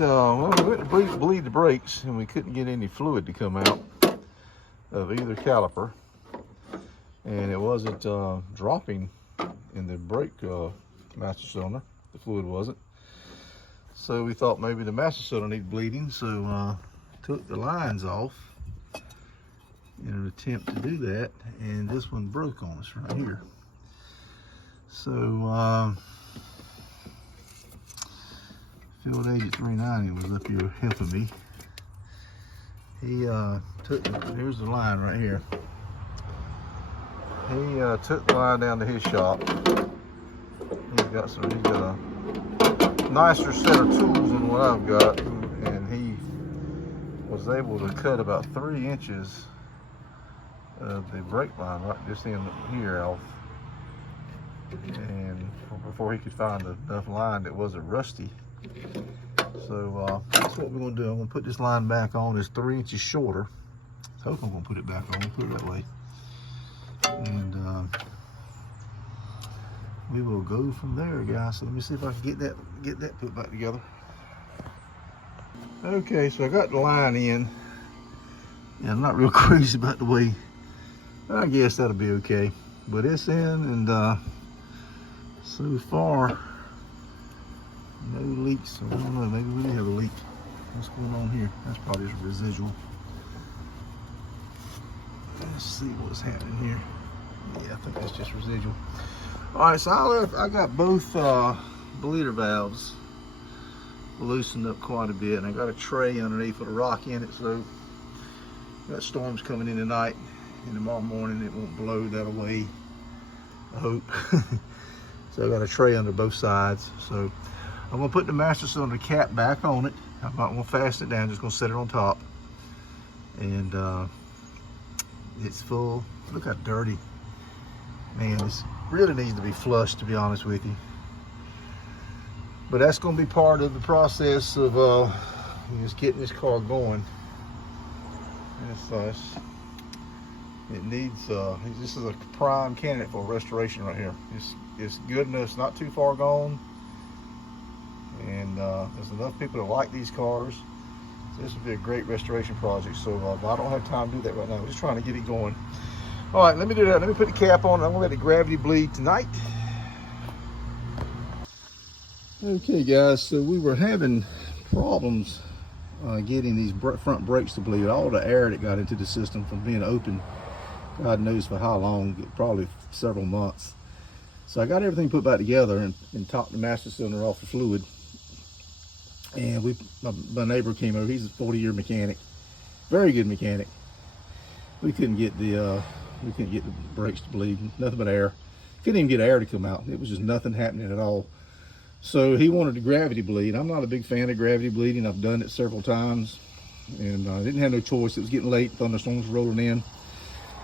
well, we went to bleed the brakes and we couldn't get any fluid to come out of either caliper. And it wasn't dropping in the brake master cylinder. The fluid wasn't. So we thought maybe the master cylinder needed bleeding, so took the lines off in an attempt to do that, and this one broke on us right here. So Field Agent 390 was up here helping me. He here's the line right here. He took the line down to his shop. He's got a nicer set of tools than what I've got, and he was able to cut about 3 inches of the brake line right just in here off, and before he could find enough line that wasn't rusty. So that's what we're going to do. I'm going to put this line back on. It's 3 inches shorter. I hope I'm going to put it back on. Put it that way, and we will go from there, guys. So let me see if I can get that put back together. Okay, so I got the line in. Yeah, I'm not real crazy about the way. I guess that'll be okay. But it's in, and so far, no leaks. I don't know, maybe we do have a leak. What's going on here? That's probably just residual. Let's see what's happening here. Yeah, I think that's just residual. All right, so I got both bleeder valves loosened up quite a bit, and I got a tray underneath with a rock in it, so got storms coming in tonight, and tomorrow morning it won't blow that away, I hope. So I got a tray under both sides. So I'm gonna put the master cylinder cap back on it. I'm not gonna fasten it down, just gonna set it on top. And it's full. Look how dirty. Man, this really needs to be flushed, to be honest with you. But that's gonna be part of the process of just getting this car going. It needs, this is a prime candidate for restoration right here. It's good enough, it's not too far gone. And there's enough people that like these cars. So this would be a great restoration project. So I don't have time to do that right now. I'm just trying to get it going. All right, let me do that. Let me put the cap on. I'm gonna let the gravity bleed tonight. Okay guys, so we were having problems getting these front brakes to bleed. All the air that got into the system from being open, God knows for how long, probably several months. So I got everything put back together and topped the master cylinder off the fluid. And my neighbor came over. He's a 40-year mechanic, very good mechanic. We couldn't get the brakes to bleed, nothing but air. Couldn't even get air to come out. It was just nothing happening at all. So he wanted the gravity bleed. I'm not a big fan of gravity bleeding. I've done it several times, and I didn't have no choice. It was getting late, thunderstorms rolling in.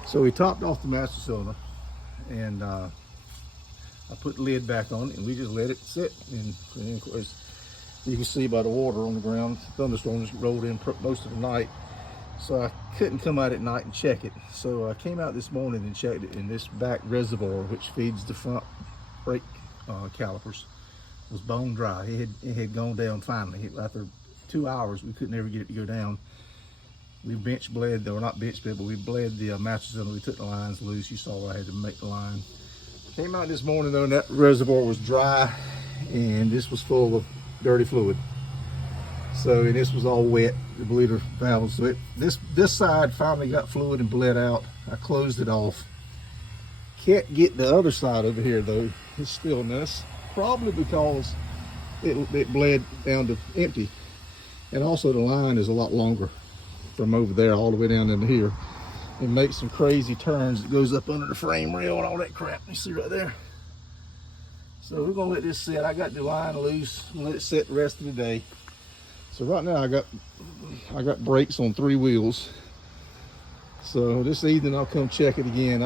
So he topped off the master cylinder, and I put the lid back on it, and we just let it sit. And of course, you can see by the water on the ground, thunderstorms rolled in most of the night. So I couldn't come out at night and check it. So I came out this morning and checked it, and this back reservoir, which feeds the front brake calipers, was bone dry. It had gone down finally. After 2 hours, we couldn't ever get it to go down. We bench bled, or not bench bled, but we bled the master cylinder. We took the lines loose. You saw I had to make the line. Came out this morning though, and that reservoir was dry, and this was full of dirty fluid. So, and this was all wet, the bleeder valve. So this side finally got fluid and bled out. I closed it off. Can't get the other side over here though. It's still nuts. Probably because it bled down to empty. And also the line is a lot longer from over there all the way down into here. It makes some crazy turns. It goes up under the frame rail and all that crap. You see right there. So we're gonna let this sit. I got the line loose. I'm gonna let it sit the rest of the day. So right now I got brakes on 3 wheels. So this evening I'll come check it again.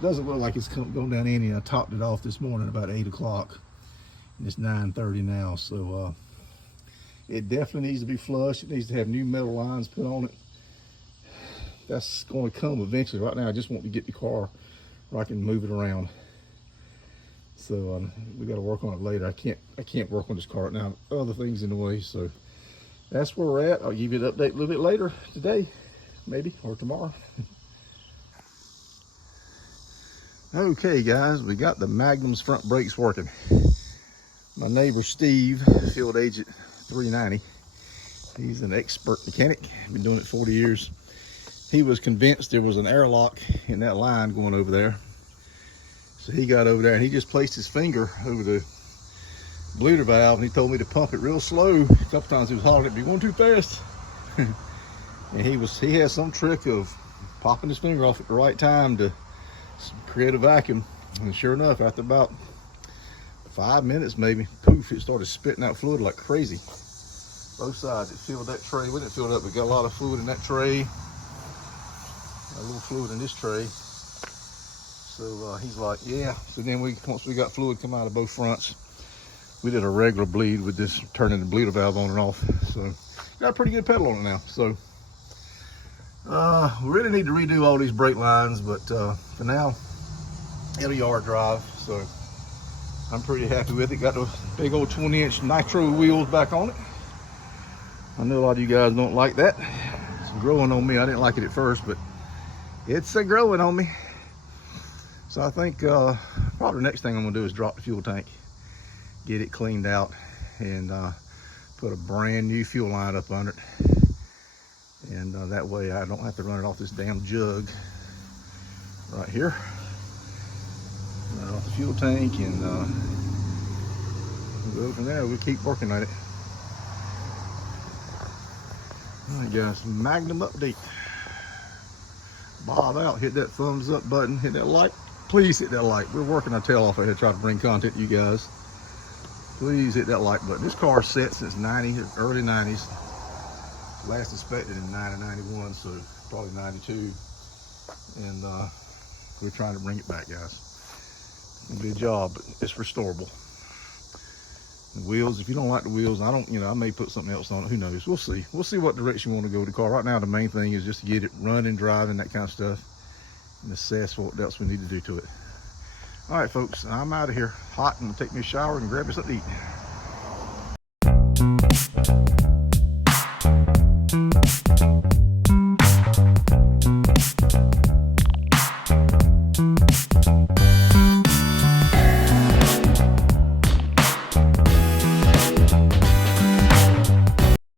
Doesn't look like it's going down any. I topped it off this morning about 8 o'clock. It's 9:30 now, so it definitely needs to be flushed. It needs to have new metal lines put on it. That's going to come eventually. Right now I just want to get the car where I can move it around. So we got to work on it later. I can't work on this car right now. Other things in the way, so that's where we're at. I'll give you an update a little bit later today, maybe, or tomorrow. Okay guys, we got the Magnum's front brakes working. My neighbor Steve, field agent 390, he's an expert mechanic, been doing it 40 years. He was convinced there was an airlock in that line going over there. So he got over there and he just placed his finger over the bleeder valve and he told me to pump it real slow. A couple times he was hollering at me, going too fast. And he has some trick of popping his finger off at the right time to create a vacuum. And sure enough, after about 5 minutes maybe, poof, it started spitting out fluid like crazy. Both sides, it filled that tray. We didn't fill it up, we got a lot of fluid in that tray. A little fluid in this tray. So he's like, yeah. So then once we got fluid come out of both fronts, we did a regular bleed with this turning the bleeder valve on and off. So got a pretty good pedal on it now. So we really need to redo all these brake lines, but for now, it'll yard drive. So I'm pretty happy with it. Got the big old 20-inch nitro wheels back on it. I know a lot of you guys don't like that. It's growing on me. I didn't like it at first, but it's a growing on me. So I think probably the next thing I'm gonna do is drop the fuel tank, get it cleaned out, and put a brand new fuel line up under it. And that way I don't have to run it off this damn jug right here. Run it off the fuel tank, and we'll go from there. We'll keep working on it. All right guys, Magnum update. Bob out, hit that thumbs up button, hit that like. Please hit that like. We're working our tail off here to try to bring content to you guys. Please hit that like button. This car's set since early 90s. Last inspected in 91, so probably 92. And we're trying to bring it back, guys. It'll be a job, but it's restorable. The wheels, if you don't like the wheels, I may put something else on it. Who knows? We'll see. We'll see what direction we want to go with the car. Right now, the main thing is just to get it running, driving, that kind of stuff, and assess what else we need to do to it. All right, folks, I'm out of here. Hot, and take me a shower and grab me something to eat.